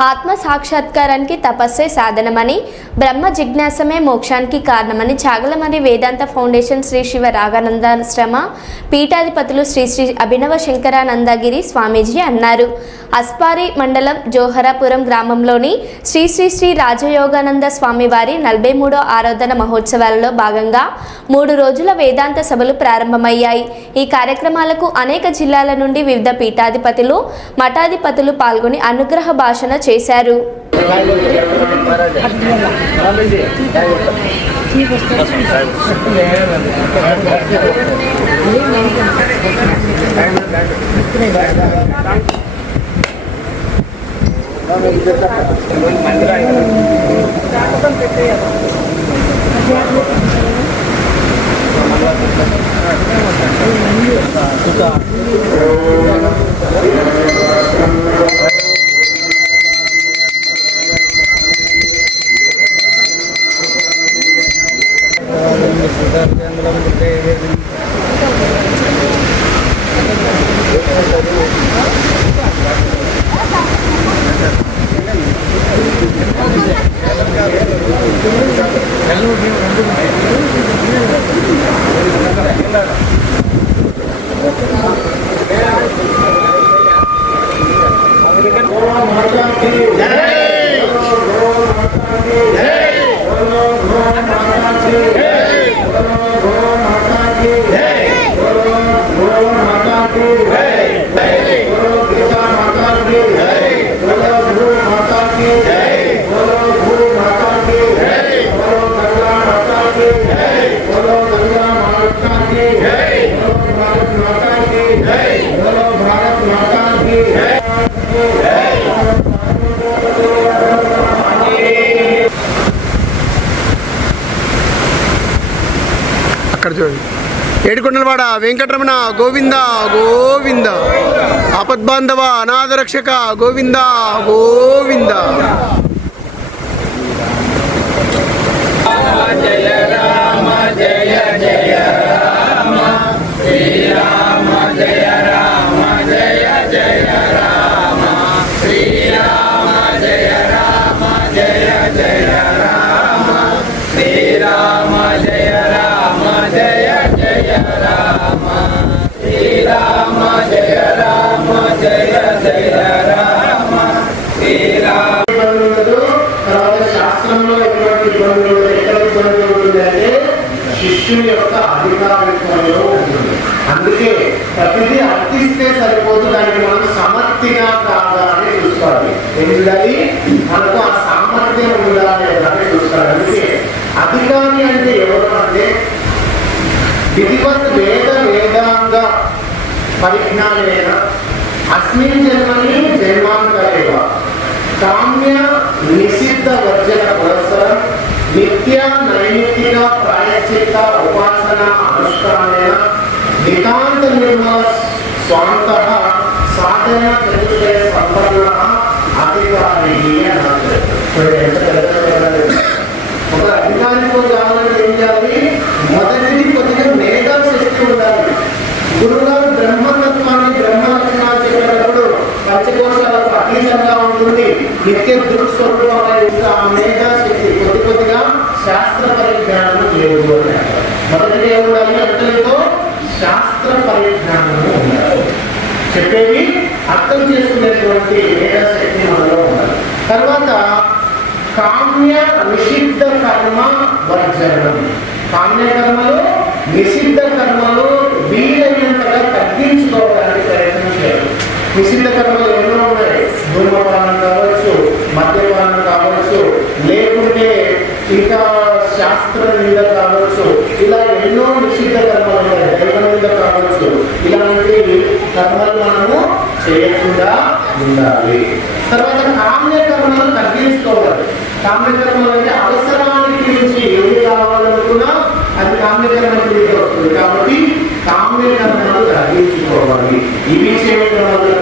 ఆత్మ సాక్షాత్కారానికి తపస్సే సాధనమని, బ్రహ్మ జిజ్ఞాసమే మోక్షానికి కారణమని చాగలమరి వేదాంత ఫౌండేషన్ శ్రీ శివ రాగానందాశ్రమ పీఠాధిపతులు శ్రీ శ్రీ అభినవ శంకరానందగిరి స్వామీజీ అన్నారు. అస్పారి మండలం జోహరాపురం గ్రామంలోని శ్రీ శ్రీ శ్రీ రాజయోగానంద స్వామివారి 43వ ఆరాధన మహోత్సవాలలో భాగంగా 3 రోజుల వేదాంత సభలు ప్రారంభమయ్యాయి. ఈ కార్యక్రమాలకు అనేక జిల్లాల నుండి వివిధ పీఠాధిపతులు, మఠాధిపతులు పాల్గొని అనుగ్రహ భాషణ చేశారు. అక్కడ చూడండి, ఏడుకొండలవాడ వెంకటరమణ గోవింద గోవింద, ఆపద్బాంధవ అనాథరక్షక గోవింద గోవింద. జయ రామ జయ జయ రామ, శ్రీరామ జయ రామ జయ జయ రామ, శ్రీరామ జయ రామ జయ జయ రామ, శ్రీరామ జయ రామ జయ జయ రామ, శ్రీరామ జయ రామ జయ జయ రామ, శ్రీరామ. శాస్త్రంలో ఎటువంటి ఇబ్బందులు ఎక్కడ ఇబ్బందులు ఉంటుందంటే శిష్యుని యొక్క అధికారిత్వంలో ఉంటుంది. అందుకే ప్రతిదీ అర్థిస్తే సరిపోదు, దానికి మనం సమర్థిగా కాదా అని చూసుకోవాలి. ఎందుకని మనకు ఆ సామర్థ్యం ఉందా లేదా అని చూసుకోవాలి. అందుకే అధికారి అంటే ఎవరు అంటే విధివత్ వేదాంగ పరిజ్ఞానేన అస్మిన్ జన్మని జన్మాంతరేవ కామ్య నిషిద్ధ వర్జన పురస్సరం నిత్య నైమిత్తిక ప్రాయశ్చిత్త ఉపాసన అనుష్ఠానేన నితాంత నిర్మల స్వాంతః సాధన చతుష్టయ సంపన్న అధికారి అన్నారు. ఒక అధికారితో కావాలంటే ఏం చేయాలి? మొదటిది కొద్దిగా మేధాశక్తి ఉండాలి. గురువుగారు బ్రహ్మతత్వాన్ని బ్రహ్మ లక్షణాలు చెప్పేటప్పుడు పంచకోశాలకు అతీతంగా ఉంటుంది, నిత్య దృక్స్వరూపం అనేది ఆ మేధాశక్తి కొద్దిగా శాస్త్ర పరిజ్ఞానం లేదు అని. మొదటిగా ఏముండాలి? అంతలో శాస్త్ర పరిజ్ఞానము ఉండాలి, చెప్పేవి అర్థం చేసుకునేటువంటి మేధాశక్తి మనలో ఉండాలి. తర్వాత కామ్య నిషిద్ధ కర్మ వర్జనం. కామ్య కర్మలు నిషిద్ధ కర్మలు వీలైనంతగా తగ్గించుకోవడానికి ప్రయత్నం చేయాలి. నిషిద్ధ కర్మలు ఎన్నో ఉన్నాయి. ధూమపానం కావచ్చు, మద్యపానం కావచ్చు, లేకుంటే ఇంకా శాస్త్ర నింద కావచ్చు, ఇలా ఎన్నో నిషిద్ధ కర్మలు ఉన్నాయి. దైవ నింద కావచ్చు. ఇలాంటి కర్మలు మనము చేయకుండా ఉండాలి. తర్వాత కామ్య కర్మలు తగ్గించుకోవాలి. కామ్యకర్మలు అంటే అవసరానికి మించి ఏది కావాలనుకున్నా అది కామ్యకర్మ కిందకి వస్తుంది. కాబట్టి కామ్యకర్మలు తగ్గించుకోవాలి. ఇవి చేయడం వల్ల